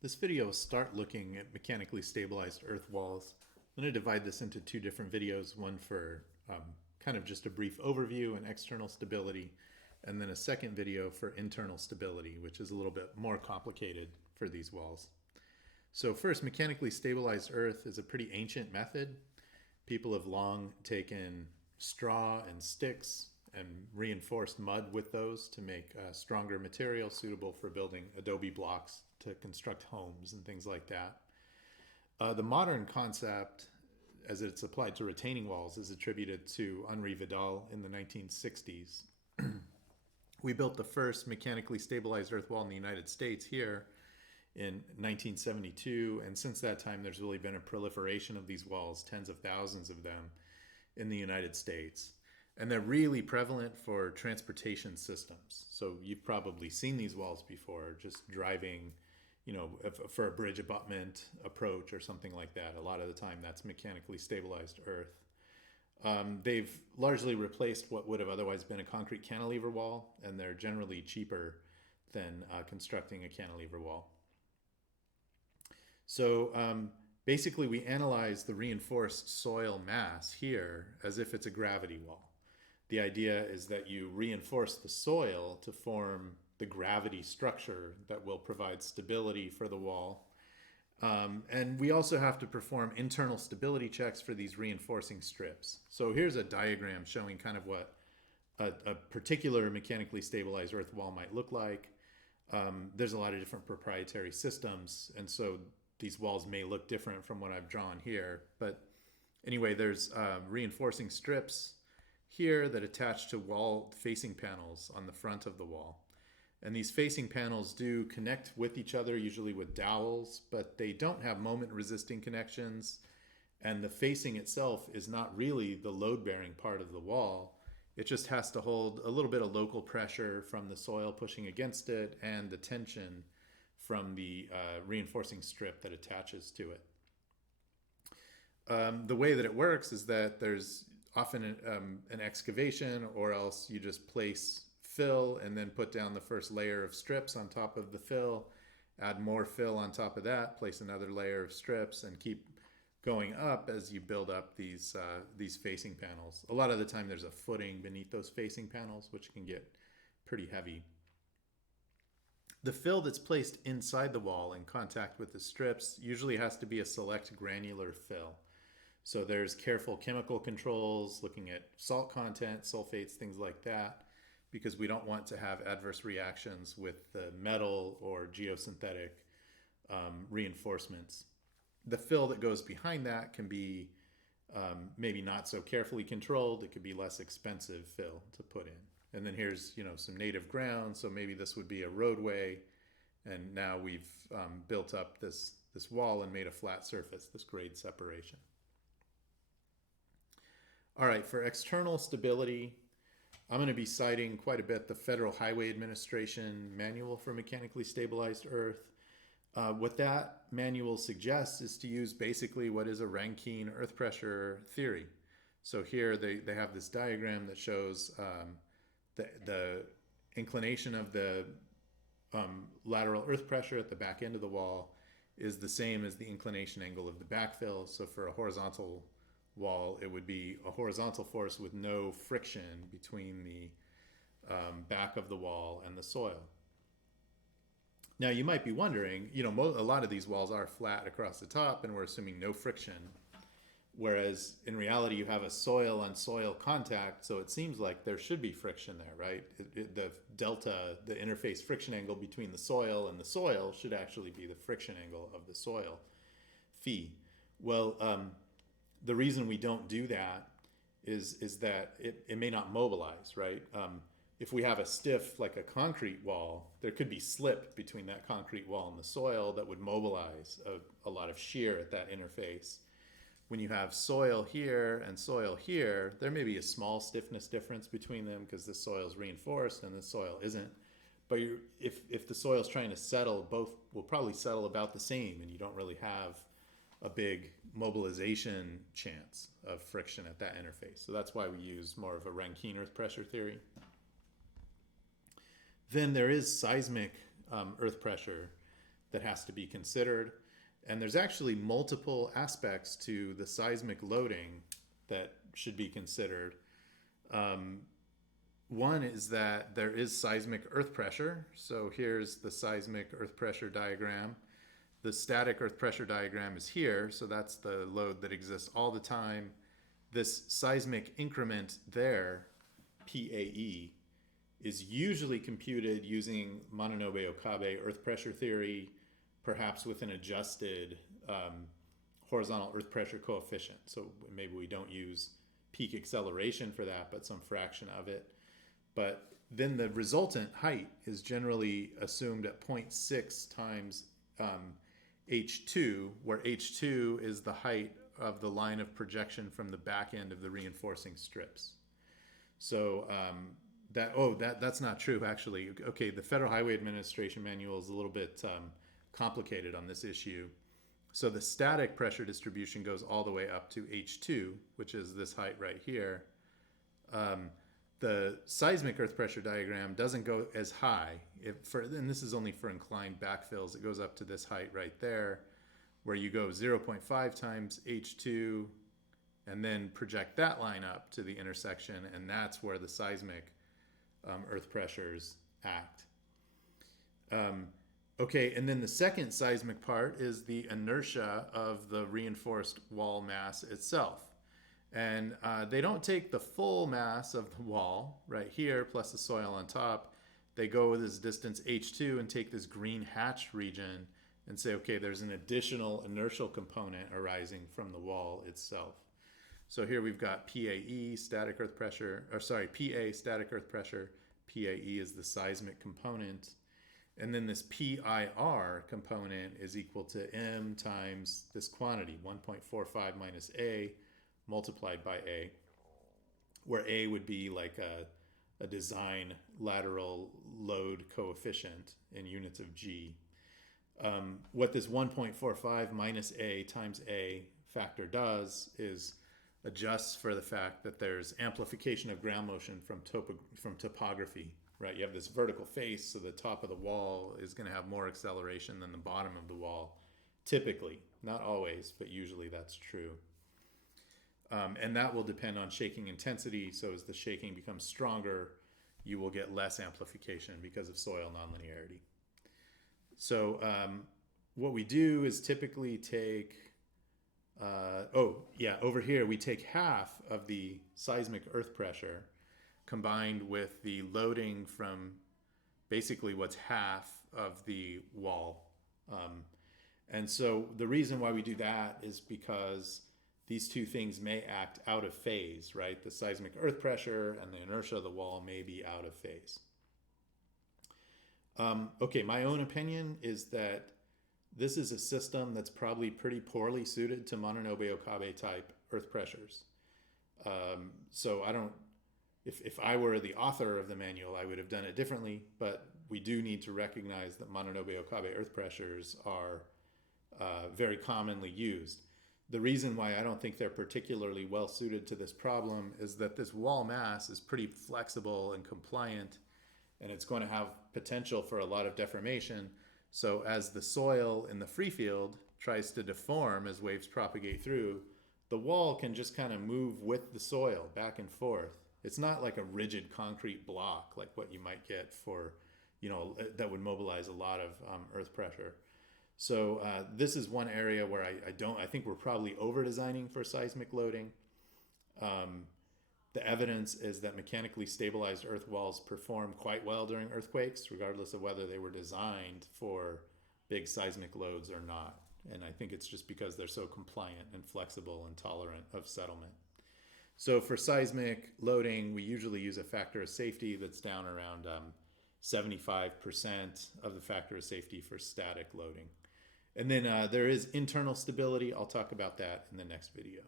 This video will start looking at mechanically stabilized earth walls. I'm going to divide this into two different videos, one for kind of just a brief overview and external stability, and then a second video for internal stability, which is a little bit more complicated for these walls. So first, mechanically stabilized earth is a pretty ancient method. People have long taken straw and sticks and reinforced mud with those to make stronger material suitable for building adobe blocks to construct homes and things like that. The modern concept, as it's applied to retaining walls, is attributed to Henri Vidal in the 1960s. We built the first mechanically stabilized earth wall in the United States here in 1972, and since that time there's really been a proliferation of these walls, tens of thousands of them in the United States. And they're really prevalent for transportation systems. So you've probably seen these walls before, just driving, for a bridge abutment approach or something like that. A lot of the time that's mechanically stabilized earth. They've largely replaced what would have otherwise been a concrete cantilever wall, and they're generally cheaper than constructing a cantilever wall. So basically we analyze the reinforced soil mass here as if it's a gravity wall. The idea is that you reinforce the soil to form the gravity structure that will provide stability for the wall. And we also have to perform internal stability checks for these reinforcing strips. So here's a diagram showing kind of what a particular mechanically stabilized earth wall might look like. There's a lot of different proprietary systems, and so these walls may look different from what I've drawn here. But anyway, there's reinforcing strips here that attach to wall facing panels on the front of the wall. And these facing panels do connect with each other, usually with dowels, but they don't have moment resisting connections. And the facing itself is not really the load bearing part of the wall. It just has to hold a little bit of local pressure from the soil pushing against it and the tension from the reinforcing strip that attaches to it. The way that it works is that there's often an excavation, or else you just place fill and then put down the first layer of strips on top of the fill, add more fill on top of that, place another layer of strips, and keep going up as you build up these facing panels. A lot of the time there's a footing beneath those facing panels, which can get pretty heavy. The fill that's placed inside the wall in contact with the strips usually has to be a select granular fill. So there's careful chemical controls, looking at salt content, sulfates, things like that, because we don't want to have adverse reactions with the metal or geosynthetic reinforcements. The fill that goes behind that can be maybe not so carefully controlled. It could be less expensive fill to put in. And then here's some native ground, so maybe this would be a roadway, and now we've built up this wall and made a flat surface, this grade separation. All right, for external stability, I'm going to be citing quite a bit the Federal Highway Administration Manual for Mechanically Stabilized Earth. What that manual suggests is to use basically what is a Rankine earth pressure theory. So here they have this diagram that shows the inclination of the lateral earth pressure at the back end of the wall is the same as the inclination angle of the backfill. So for a horizontal wall, it would be a horizontal force with no friction between the back of the wall and the soil. Now you might be wondering, a lot of these walls are flat across the top and we're assuming no friction, whereas in reality you have a soil on soil contact, so it seems like there should be friction there, right? The delta, the interface friction angle between the soil and the soil should actually be the friction angle of the soil phi. Well, the reason we don't do that is that it may not mobilize, right? If we have a stiff, like a concrete wall, there could be slip between that concrete wall and the soil that would mobilize a lot of shear at that interface. When you have soil here and soil here, there may be a small stiffness difference between them because the soil is reinforced and the soil isn't. But if the soil is trying to settle, both will probably settle about the same, and you don't really have a big mobilization chance of friction at that interface. So that's why we use more of a Rankine earth pressure theory. Then there is seismic earth pressure that has to be considered. And there's actually multiple aspects to the seismic loading that should be considered. One is that there is seismic earth pressure. So here's the seismic earth pressure diagram. The static earth pressure diagram is here. So that's the load that exists all the time. This seismic increment there, PAE, is usually computed using Mononobe-Okabe earth pressure theory, perhaps with an adjusted horizontal earth pressure coefficient. So maybe we don't use peak acceleration for that, but some fraction of it. But then the resultant height is generally assumed at 0.6 times H2, where H2 is the height of the line of projection from the back end of the reinforcing strips. So that's not true, actually. Okay, the Federal Highway Administration manual is a little bit complicated on this issue. So the static pressure distribution goes all the way up to H2, which is this height right here. The seismic earth pressure diagram doesn't go as high. And this is only for inclined backfills. It goes up to this height right there, where you go 0.5 times H2, and then project that line up to the intersection, and that's where the seismic earth pressures act. Okay, and then the second seismic part is the inertia of the reinforced wall mass itself. And they don't take the full mass of the wall right here plus the soil on top. They go with this distance H2 and take this green hatched region and say, okay, there's an additional inertial component arising from the wall itself. So here we've got PAE, static earth pressure, or sorry, PA, static earth pressure. PAE is the seismic component. And then this PIR component is equal to M times this quantity, 1.45 minus A multiplied by A, where A would be like a design lateral load coefficient in units of G. What this 1.45 minus A times A factor does is adjusts for the fact that there's amplification of ground motion from topography, right? You have this vertical face, so the top of the wall is going to have more acceleration than the bottom of the wall, typically. Not always, but usually that's true. And that will depend on shaking intensity, so as the shaking becomes stronger, you will get less amplification because of soil nonlinearity. So what we do is typically take, over here we take half of the seismic earth pressure combined with the loading from basically what's half of the wall. And so the reason why we do that is because these two things may act out of phase, right? The seismic earth pressure and the inertia of the wall may be out of phase. Okay, my own opinion is that this is a system that's probably pretty poorly suited to Mononobe-Okabe type earth pressures. So I don't, if I were the author of the manual, I would have done it differently, but we do need to recognize that Mononobe-Okabe earth pressures are very commonly used. The reason why I don't think they're particularly well suited to this problem is that this wall mass is pretty flexible and compliant, and it's going to have potential for a lot of deformation. So as the soil in the free field tries to deform as waves propagate through, the wall can just kind of move with the soil back and forth. It's not like a rigid concrete block like what you might get for, that would mobilize a lot of earth pressure. So this is one area where I think we're probably over designing for seismic loading. The evidence is that mechanically stabilized earth walls perform quite well during earthquakes, regardless of whether they were designed for big seismic loads or not. And I think it's just because they're so compliant and flexible and tolerant of settlement. So for seismic loading, we usually use a factor of safety that's down around 75% of the factor of safety for static loading. And then there is internal stability. I'll talk about that in the next video.